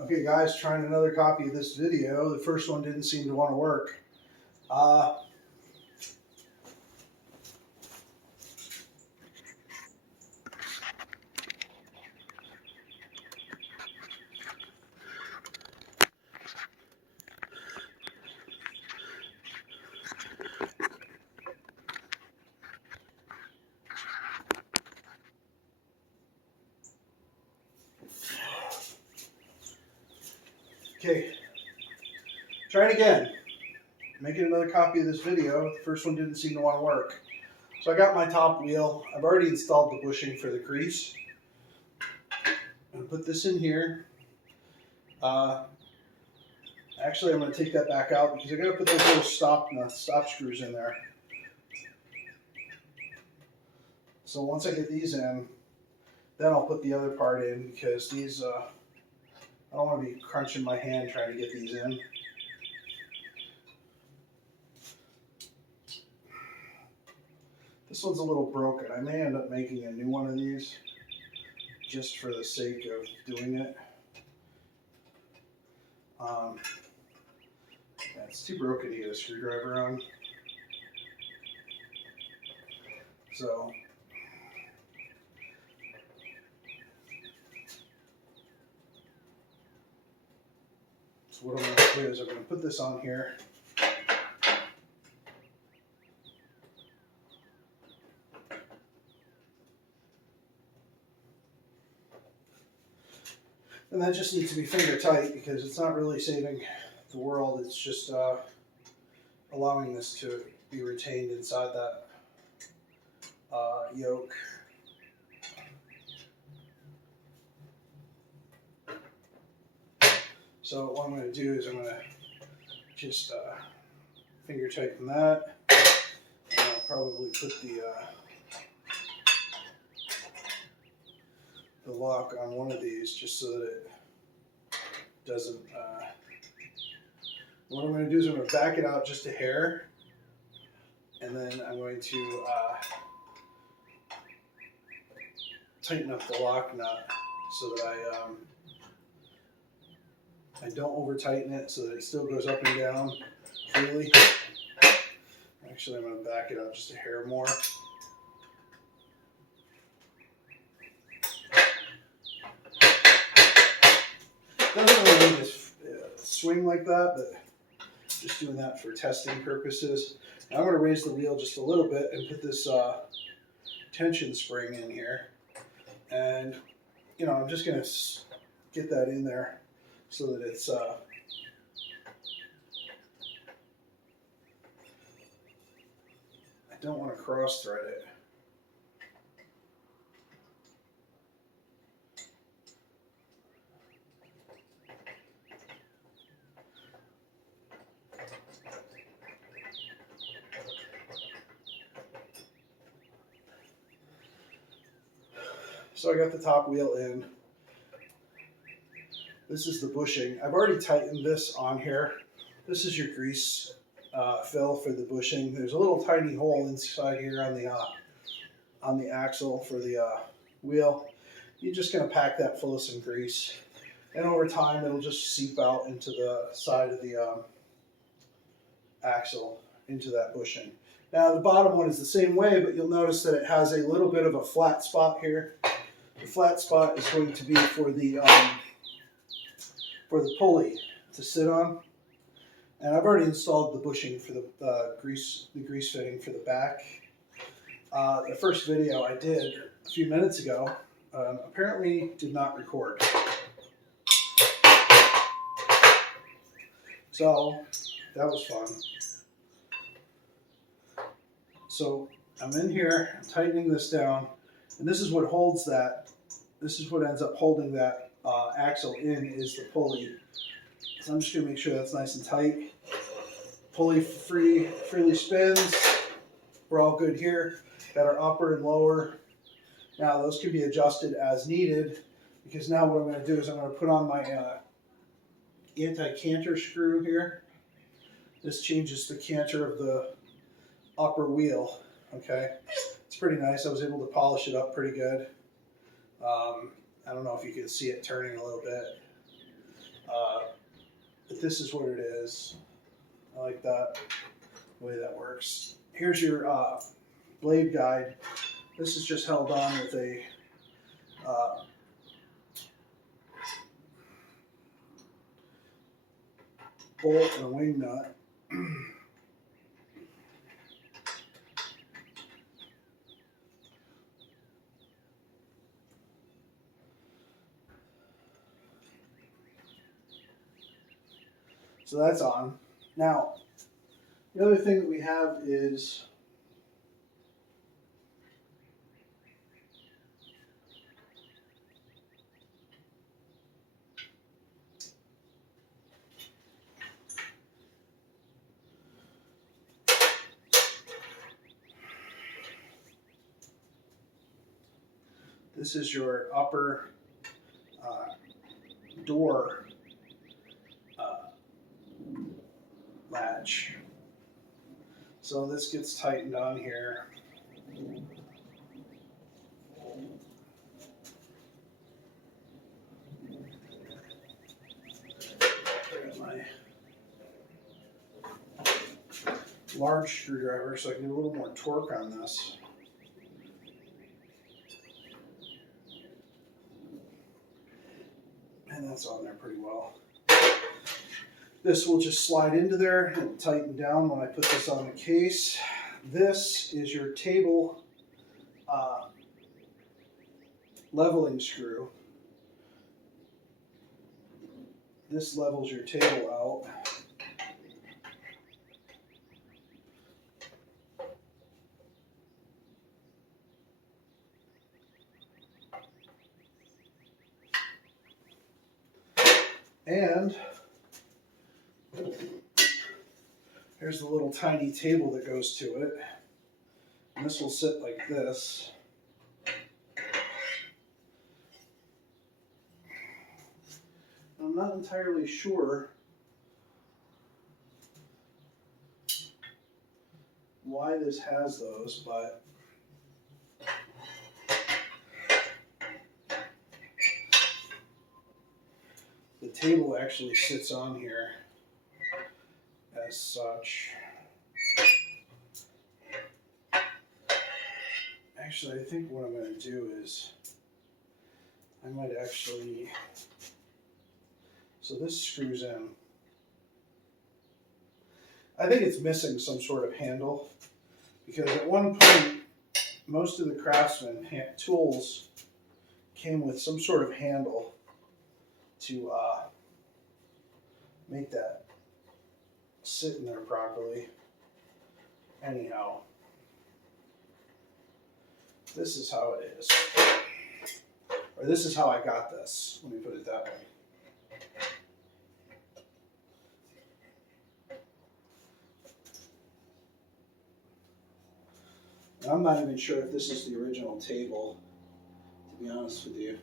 Okay guys, trying another copy of this video. The first one didn't seem to want to work. Uh, okay, trying again. Making another copy of this video. The first one didn't seem to want to work. So I got my top wheel. I've already installed the bushing for the grease. I'm going to put this in here. Actually, I'm going to take that back out because I got to put those little stop screws in there. So once I get these in, then I'll put the other part in because these, I don't want to be crunching my hand trying to get these in. This one's a little broken. I may end up making a new one of these just for the sake of doing it. Yeah, it's too broken to get a screwdriver on. So what I'm going to do is I'm going to put this on here. And that just needs to be finger tight because it's not really saving the world. It's just allowing this to be retained inside that yoke. So what I'm going to do is I'm going to just finger tighten that. And I'll probably put the lock on one of these just so that it doesn't. What I'm going to do is I'm going to back it out just a hair, and then I'm going to tighten up the lock nut so that I don't over tighten it so that it still goes up and down freely. Actually, I'm going to back it out just a hair more. Doesn't really need to swing like that, but just doing that for testing purposes. Now I'm going to raise the wheel just a little bit and put this tension spring in here. And, you know, I'm just going to get that in there so that it's I don't want to cross thread it. So I got the top wheel in. This is the bushing. I've already tightened this on here. This is your grease fill for the bushing. There's a little tiny hole inside here on the axle for the wheel. You're just going to pack that full of some grease, and over time it'll just seep out into the side of the axle into that bushing. Now the bottom one is the same way, but you'll notice that it has a little bit of a flat spot here. The flat spot is going to be for the pulley to sit on. And I've already installed the bushing for the grease fitting for the back. The first video I did a few minutes ago apparently did not record. So that was fun. So I'm in here, I'm tightening this down, and this is what holds that. This is what ends up holding that axle in, is the pulley. So I'm just going to make sure that's nice and tight. Pulley freely spins. We're all good here. Got our upper and lower. Now those can be adjusted as needed, because now what I'm going to do is I'm going to put on my anti-canter screw here. This changes the canter of the upper wheel. Okay, it's pretty nice. I was able to polish it up pretty good. I don't know if you can see it turning a little bit. But this is what it is. I like that, the way that works. Here's your blade guide. This is just held on with a bolt and a wing nut. So that's on. Now, the other thing that we have is this is your upper door latch. So this gets tightened on here. My large screwdriver so I can get a little more torque on this. And that's on there pretty well. This will just slide into there and tighten down when I put this on the case. This is your table leveling screw. This levels your table out. And here's the little tiny table that goes to it. And this will sit like this. I'm not entirely sure why this has those, but the table actually sits on here as such. Actually, I think what I'm going to do is I might actually, so this screws in. I think it's missing some sort of handle because at one point most of the Craftsman tools came with some sort of handle to make that sit in there properly. Anyhow, this is how it is. Or this is how I got this. Let me put it that way. And I'm not even sure if this is the original table, to be honest with you.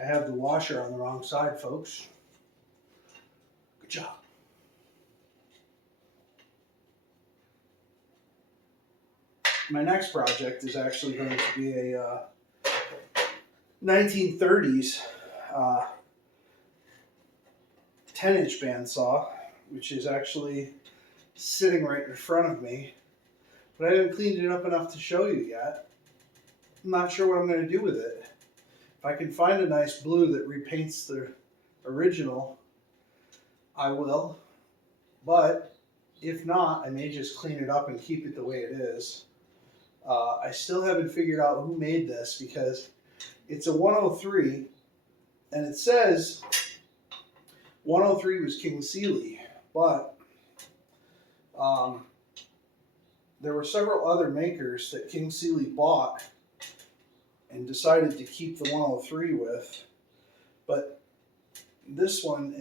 I have the washer on the wrong side, folks. Good job. My next project is actually going to be a 1930s 10-inch bandsaw, which is actually sitting right in front of me. But I haven't cleaned it up enough to show you yet. I'm not sure what I'm going to do with it. If I can find a nice blue that repaints the original, I will. But if not, I may just clean it up and keep it the way it is. I still haven't figured out who made this because it's a 103 and it says 103 was King Sealy, but there were several other makers that King Sealy bought and decided to keep the 103 with, but this one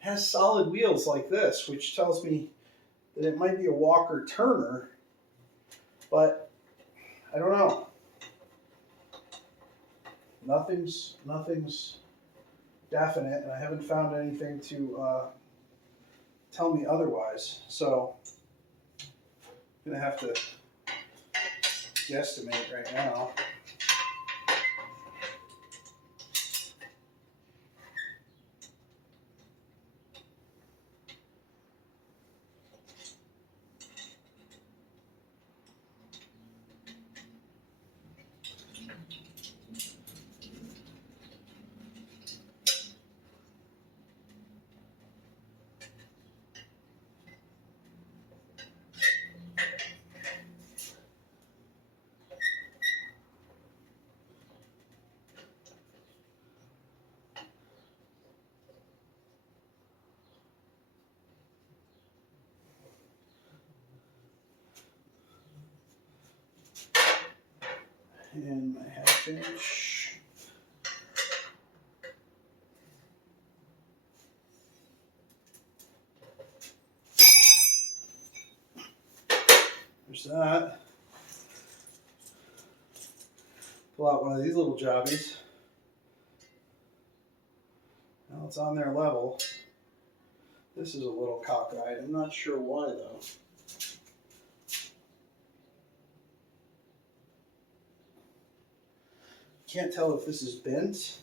has solid wheels like this, which tells me that it might be a Walker Turner, but I don't know. Nothing's definite, and I haven't found anything to tell me otherwise. So I'm gonna have to guesstimate right now. And my half inch. There's that. Pull out one of these little jobbies. Now it's on their level. This is a little cockeyed. I'm not sure why though. Can't tell if this is bent